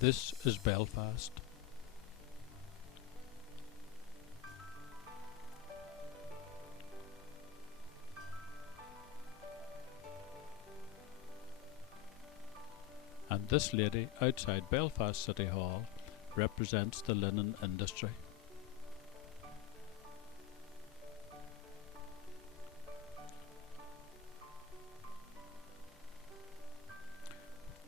This is Belfast. And this lady outside Belfast City Hall represents the linen industry.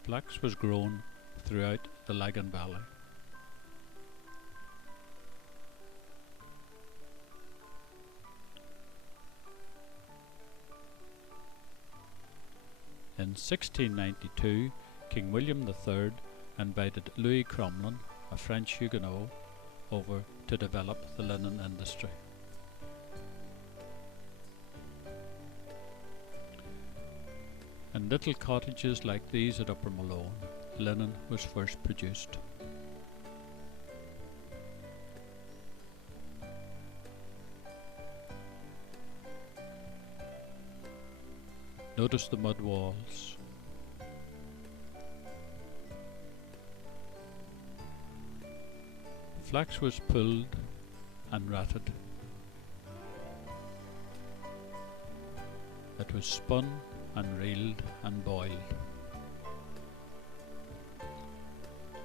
Flax was grown throughout the Lagan Valley. In 1692, King William III invited Louis Crommelin, a French Huguenot, over to develop the linen industry. In little cottages like these at Upper Malone, linen was first produced. Notice the mud walls. Flax was pulled and ratted. It was spun and reeled and boiled,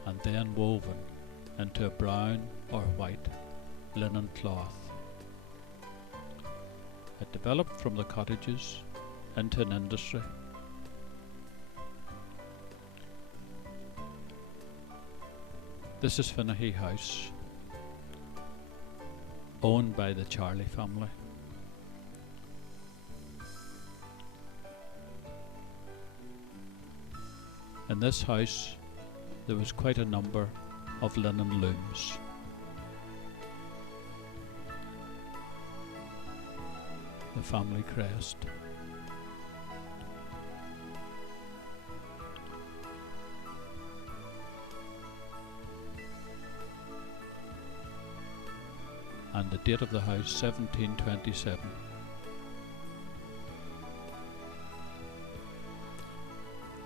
and then woven into a brown or white linen cloth. It developed from the cottages into an industry. This is Finaghy House, owned by the Charlie family. In this house there was quite a number of linen looms. The family crest. And the date of the house, 1727.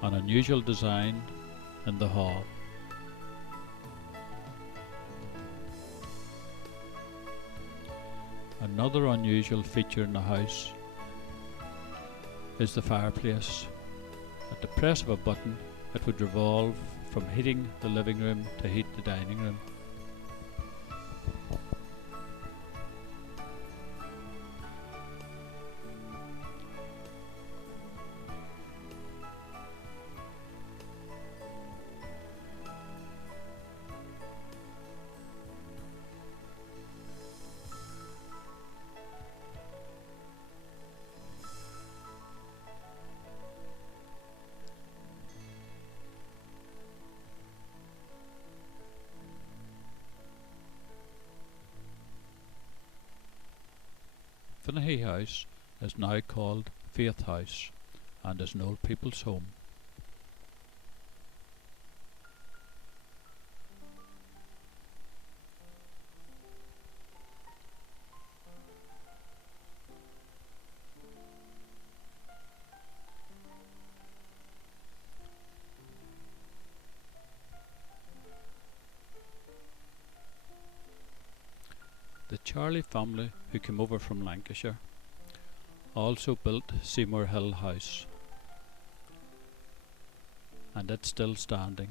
An unusual design in the hall. Another unusual feature in the house is the fireplace. At the press of a button, it would revolve from heating the living room to heat the dining room. Finaghy House is now called Faith House and is an old people's home. The Charlie family, who came over from Lancashire, also built Seymour Hill House, and it's still standing.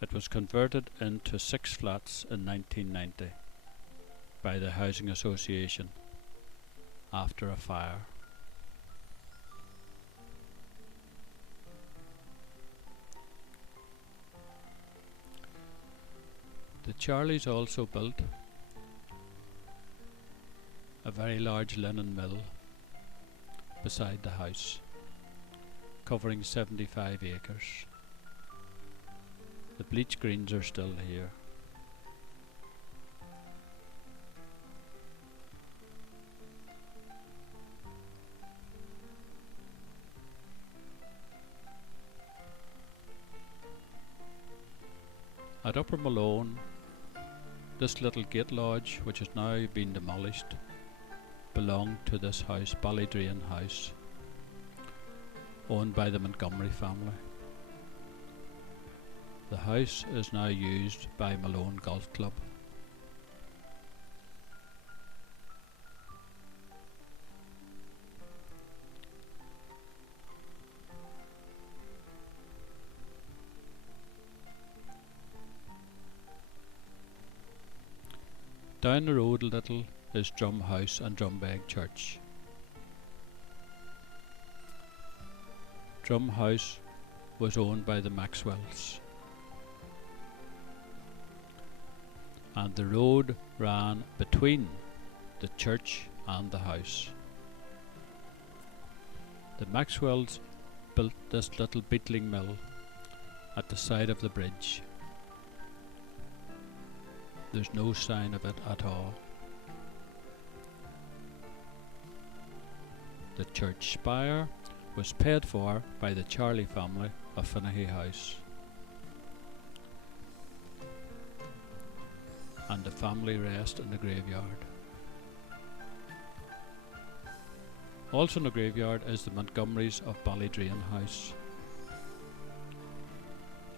It was converted into 6 flats in 1990 by the Housing Association after a fire. The Charlies also built a very large linen mill beside the house, covering 75 acres. The bleach greens are still here. At Upper Malone, this little gate lodge, which has now been demolished, belonged to this house, Ballydrain House, owned by the Montgomery family. The house is now used by Malone Golf Club. Down the road a little is Drum House and Drumbeg Church. Drum House was owned by the Maxwells, and the road ran between the church and the house. The Maxwells built this little beetling mill at the side of the bridge. There's no sign of it at all. The church spire was paid for by the Charlie family of Finnehy House, and the family rest in the graveyard. Also in the graveyard is the Montgomerys of Ballydrain House,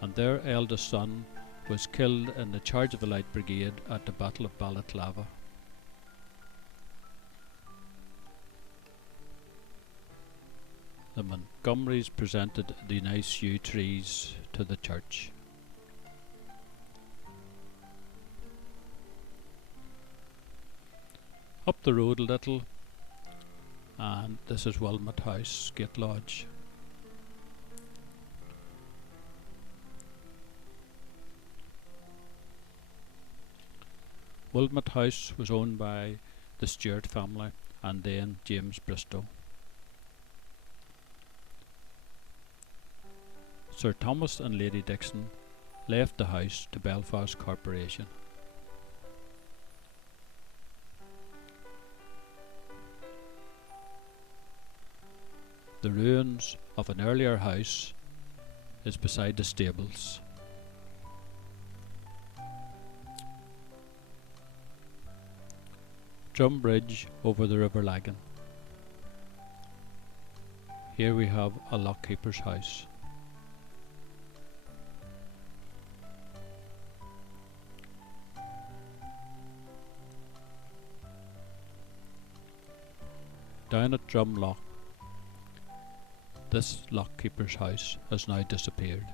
and their eldest son was killed in the charge of the Light Brigade at the Battle of Balaklava. The Montgomerys presented the nice yew trees to the church. Up the road a little, and this is Wilmot House, Gate Lodge. Wilmot House was owned by the Stewart family and then James Bristow. Sir Thomas and Lady Dixon left the house to Belfast Corporation. The ruins of an earlier house is beside the stables. Drum Bridge over the River Lagan. Here we have a lockkeeper's house. Down at Drum Lock, this lockkeeper's house has now disappeared.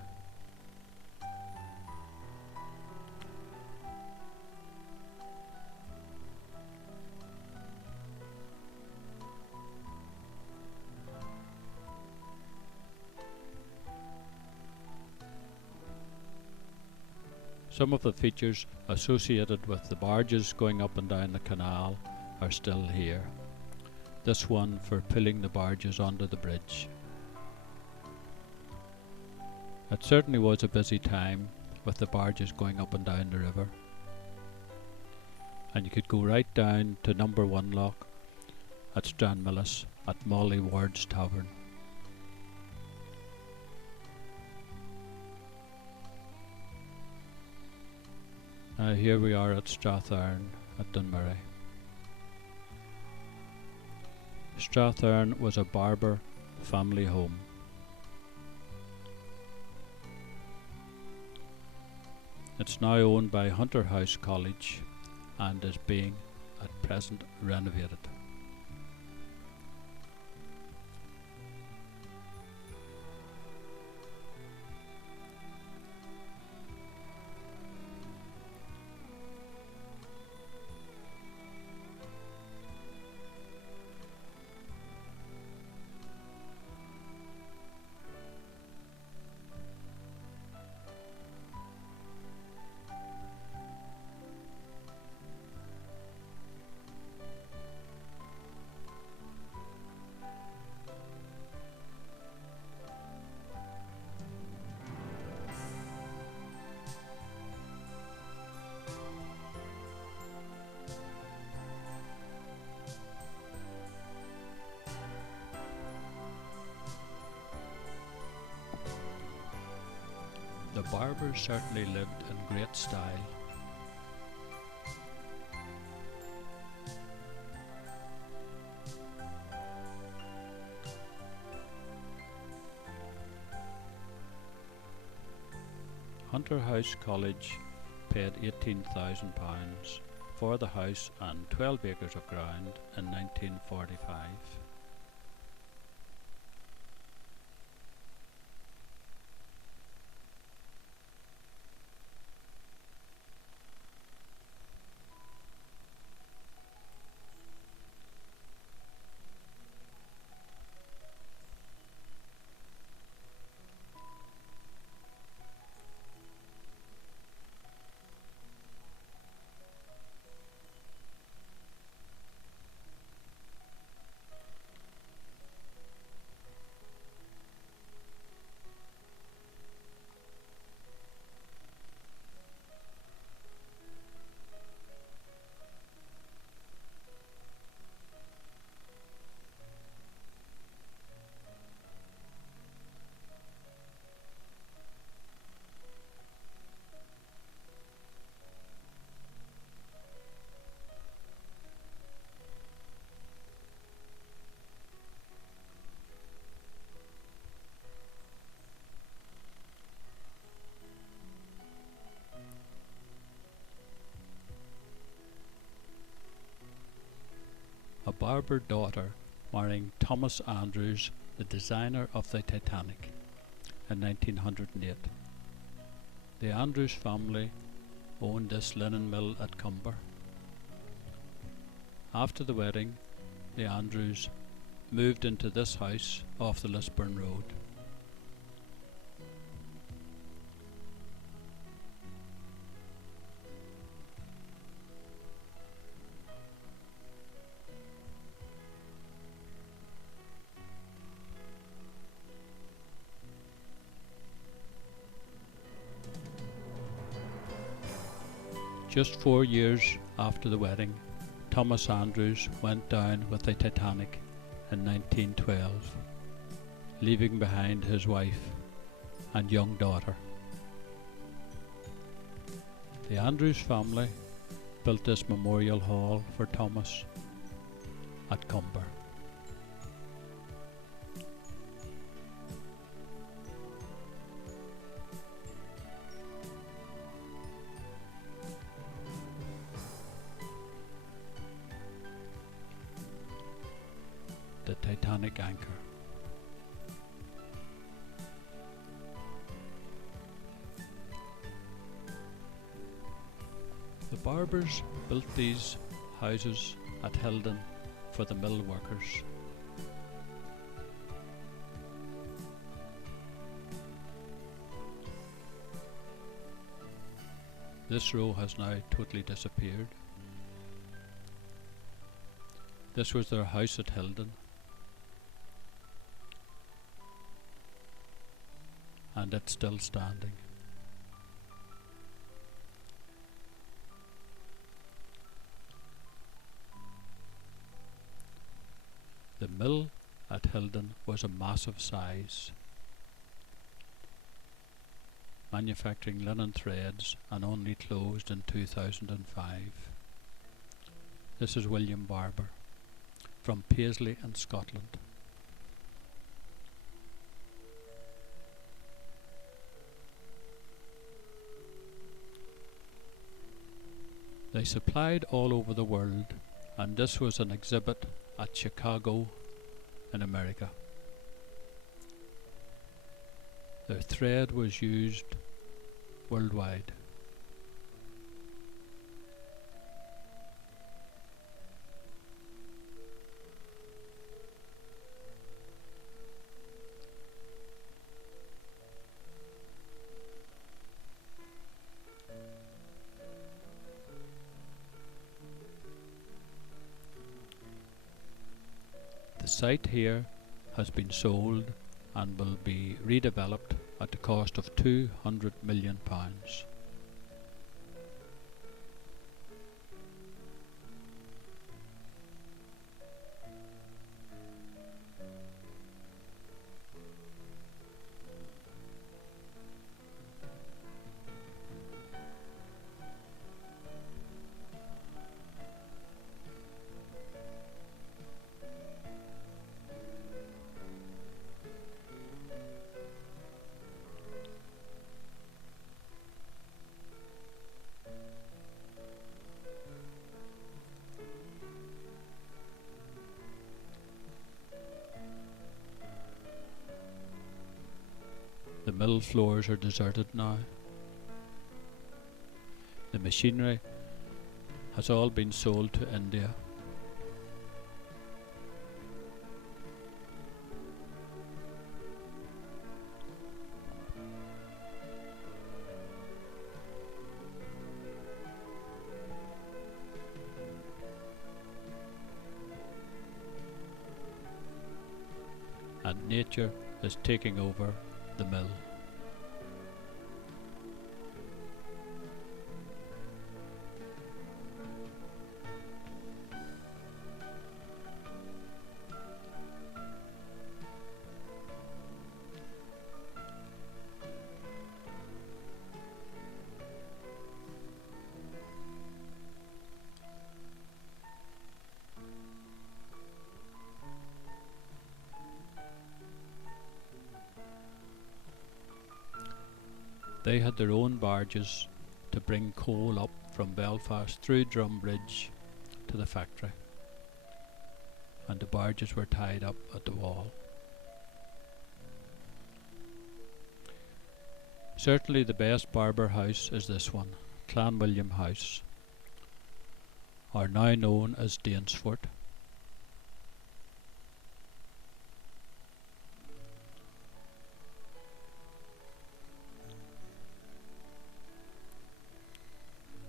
Some of the features associated with the barges going up and down the canal are still here. This one for pulling the barges onto the bridge. It certainly was a busy time with the barges going up and down the river. And you could go right down to number 1 lock at Stranmillis at Molly Ward's Tavern. Here we are at Strathearn at Dunmurry. Strathearn was a Barber family home. It's now owned by Hunter House College and is being at present renovated. The Barbers certainly lived in great style. Hunter House College paid £18,000 for the house and 12 acres of ground in 1945. A barber daughter marrying Thomas Andrews, the designer of the Titanic, in 1908. The Andrews family owned this linen mill at Cumber. After the wedding, the Andrews moved into this house off the Lisburn Road. Just 4 years after the wedding, Thomas Andrews went down with the Titanic in 1912, leaving behind his wife and young daughter. The Andrews family built this memorial hall for Thomas at Cumber. The Titanic anchor. The Barbers built these houses at Hildon for the mill workers. This row has now totally disappeared. This was their house at Hildon, and it's still standing. The mill at Hildon was a massive size, manufacturing linen threads, and only closed in 2005. This is William Barber from Paisley in Scotland. They supplied all over the world, and this was an exhibit at Chicago in America. Their thread was used worldwide. The site here has been sold and will be redeveloped at the cost of £200 million. The mill floors are deserted now. The machinery has all been sold to India. And nature is taking over the mill. They had their own barges to bring coal up from Belfast through Drumbridge to the factory, and the barges were tied up at the wall. Certainly the best barber house is this one, Clanwilliam House, or now known as Danesfort.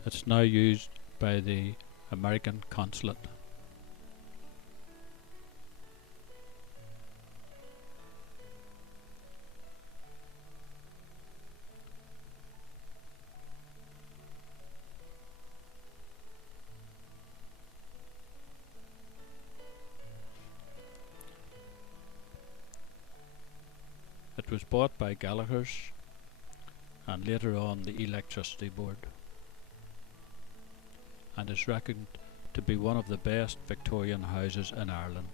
It's now used by the American consulate. It was bought by Gallagher's and later on the Electricity Board, and is reckoned to be one of the best Victorian houses in Ireland.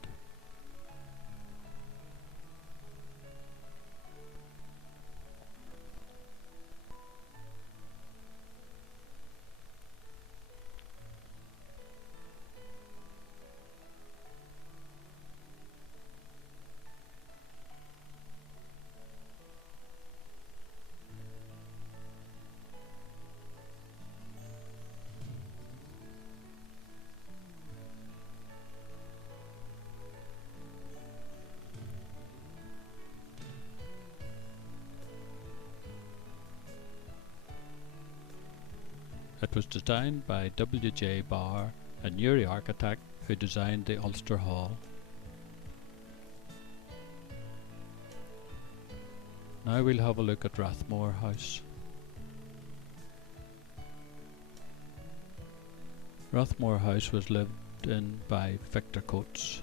It was designed by W.J. Bauer, a Newry architect who designed the Ulster Hall. Now we'll have a look at Rathmore House. Rathmore House was lived in by Victor Coates.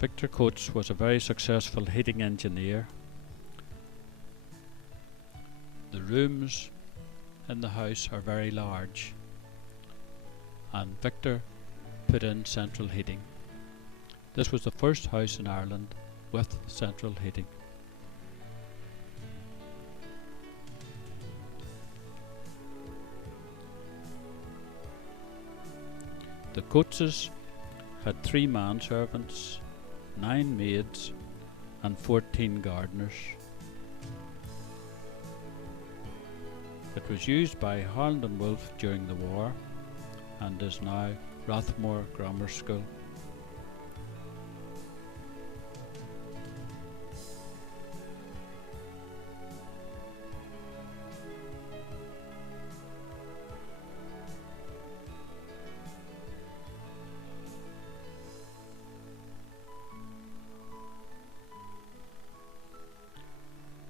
Victor Coates was a very successful heating engineer. The rooms in the house are very large, and Victor put in central heating. This was the first house in Ireland with central heating. The Coateses had 3 manservants, 9 maids and 14 gardeners. It was used by Harland and Wolff during the war and is now Rathmore Grammar School.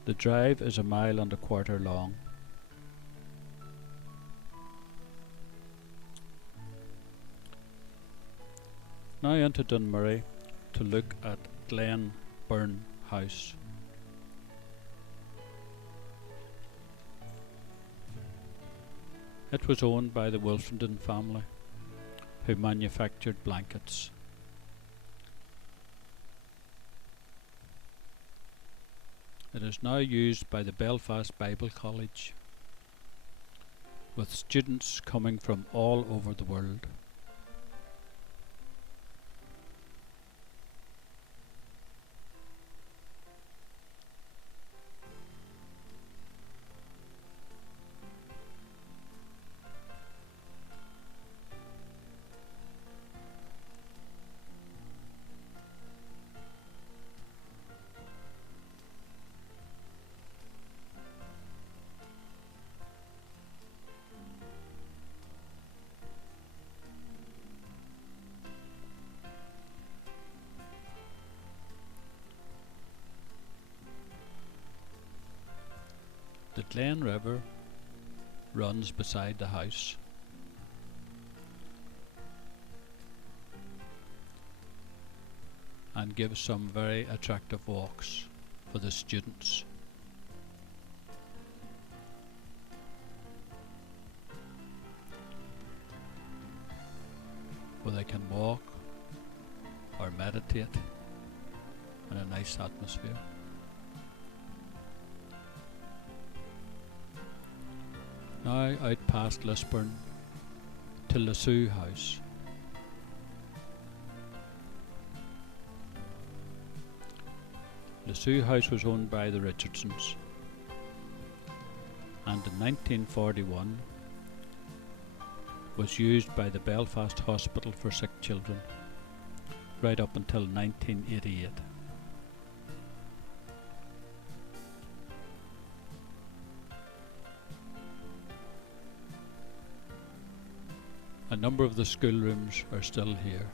The drive is 1.25 miles long. Now into Dunmurry to look at Glenburn House. It was owned by the Wolfenden family, who manufactured blankets. It is now used by the Belfast Bible College, with students coming from all over the world. The Glen River runs beside the house. And gives some very attractive walks for the students. Where they can walk or meditate in a nice atmosphere. Now out past Lisburn to Lasue House. Lasue House was owned by the Richardsons, and in 1941 was used by the Belfast Hospital for Sick Children right up until 1988. A number of the schoolrooms are still here.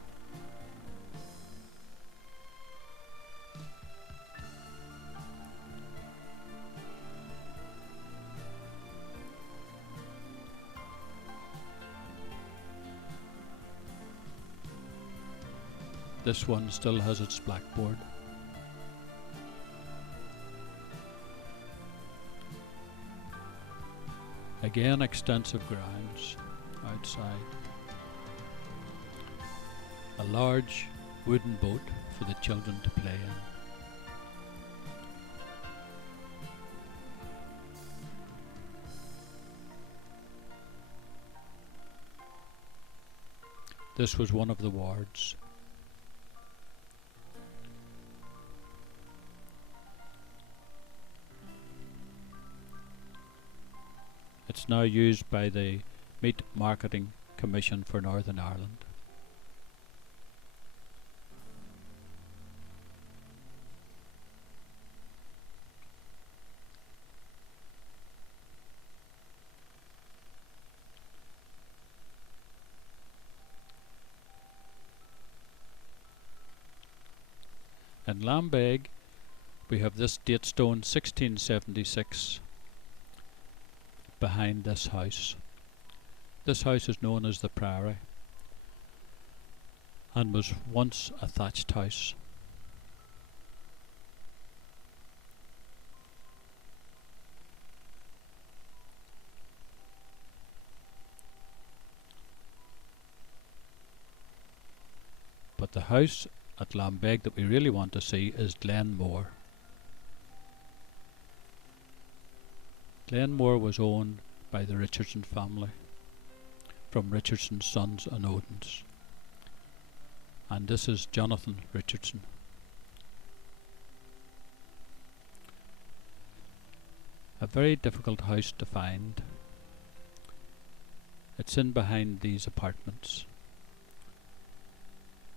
This one still has its blackboard. Again, extensive grounds outside. A large wooden boat for the children to play in. This was one of the wards. It's now used by the Meat Marketing Commission for Northern Ireland. In Lambeg, we have this date stone 1676 behind this house. This house is known as the Priory and was once a thatched house. But the house at Lambeg that we really want to see is Glenmore. Glenmore was owned by the Richardson family from Richardson's Sons and Odins, and this is Jonathan Richardson. A very difficult house to find. It's in behind these apartments,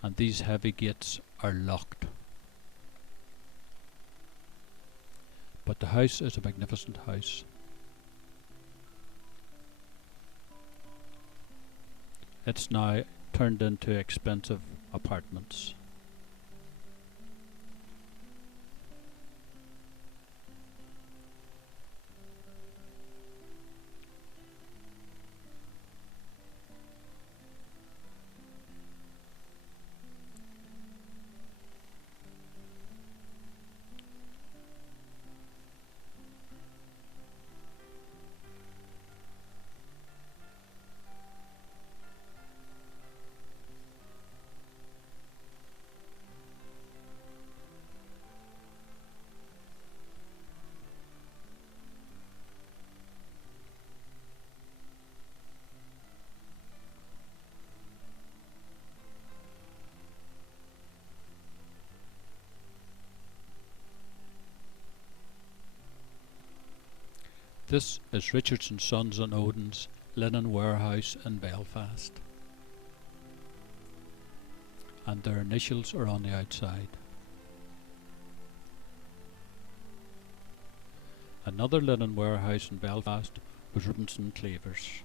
and these heavy gates are locked. But the house is a magnificent house. It's now turned into expensive apartments. This is Richardson Sons and Odin's linen warehouse in Belfast, and their initials are on the outside. Another linen warehouse in Belfast was Robinson Cleavers.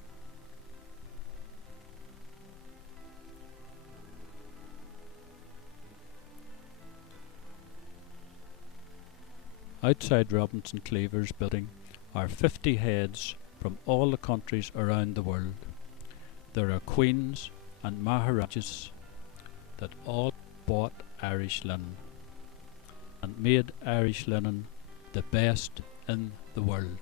Outside Robinson Cleavers building are 50 heads from all the countries around the world. There are queens and maharajas that all bought Irish linen and made Irish linen the best in the world.